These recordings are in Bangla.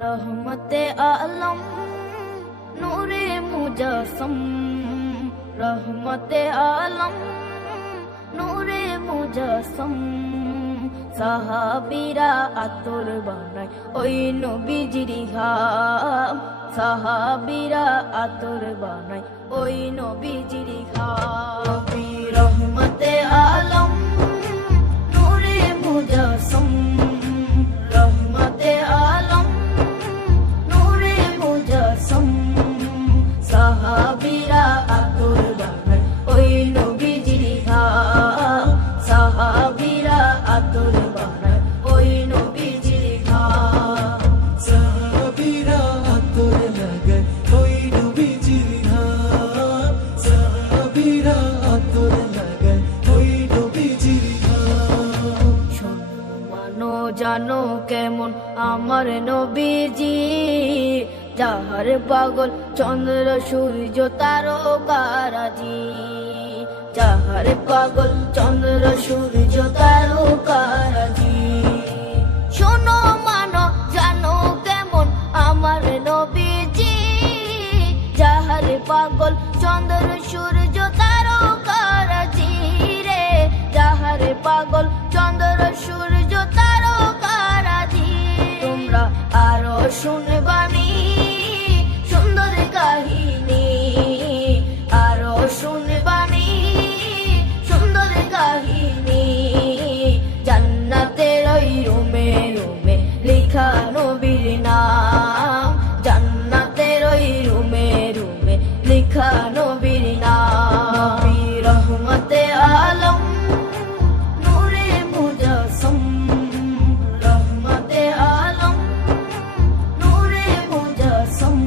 रहमते आलम नूरे मुजस्सम, रहमते आलम नूरे मुजस्सम। সাহাবীরা আতর বানায় ওই নবীজির ঘাম, সাহাবীরা আতর বানায় ওই নবীজির ঘাম। নবী রহমতে আলম নূরে মুজস্সম, রহমতে আলম নূরে মুজস্সম। সাহাবীরা আতর বানায় ওই নবীজির ঘাম, সাহাবীরা আতর বানায় ওই নবীজির ঘাম। সাহাবীরা আতর লাগায় ওই নবীজির ঘাম, সাহাবীরা আতর লাগায় ওই নবীজির ঘাম। শোনো মানো জানো কেমন আমার নবীজি, যাহার পাগল চন্দ্র সূর্য তারকারাজি, যাহার পাগল চন্দ্র সূর্য তারকারাজি। শোনো মানো জানো কেমন আমার নবীজি, যাহার পাগল চন্দ্র সূর্য তারকারাজি রে, যাহার পাগল চন্দ্র সূর্য তারকারাজি। তোমরা আরো শুনবানি সুন্দর কাহিনী, আরো শুনবানি সুন্দর কাহিনী। জান্নাতের ওই রুমে রুমে লেখা নবীর নাম, জান্নাতের ওই রুমে রুমে লেখা নবীর নাম। নবী রহমতে আলম নূরে মুজস্সম, রহমতে আলম নূরে মুজস্সম।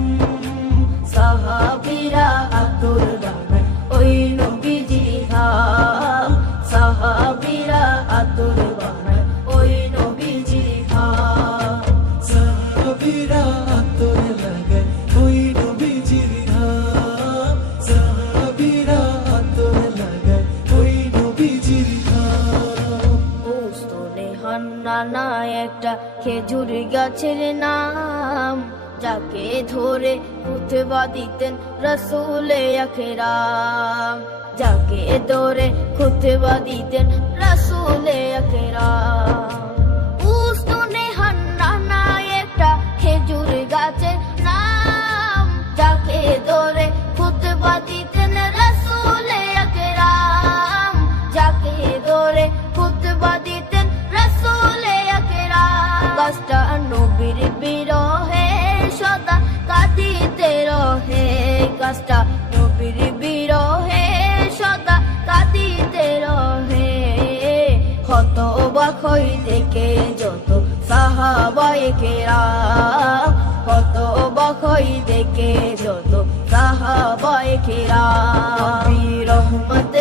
সাহাবীরা আতর বানায় ওই নবীজির ঘাম, সাহাবীরা আতর বানায় ওই নবীজির ঘাম। সাহাবীরা আতর লাগায় ওই নবীজির ঘাম, সাহাবীরা আতর লাগায় ওই নবীজির ঘাম। ওস্তনে হান্নানা একটা খেজুর গাছের নাম, যাকে ধরে খুতবা দিতেন রাসূলে আকরাম, যাকে ধরে খুতবা দিতেন রাসূলে আকরাম। ওস্তনে হান্নানা একটা খেজুর গাছের নাম, যাকে ধরে খুতবা দিতেন রাসূলে আকরাম, যাকে ধরে খুতবা দিতেন রাসূলে আকরাম। গাছটা নবীর বিরহে সদা কাঁদিতে রহে, গাছটা নবীর বিরহে সদা কাঁদিতে রহে। হতবাক হই দেখে যত সাহাবায়ে কেরাম, হতবাক হই দেখে যত সাহাবায়ে কেরাম। নবী রহমত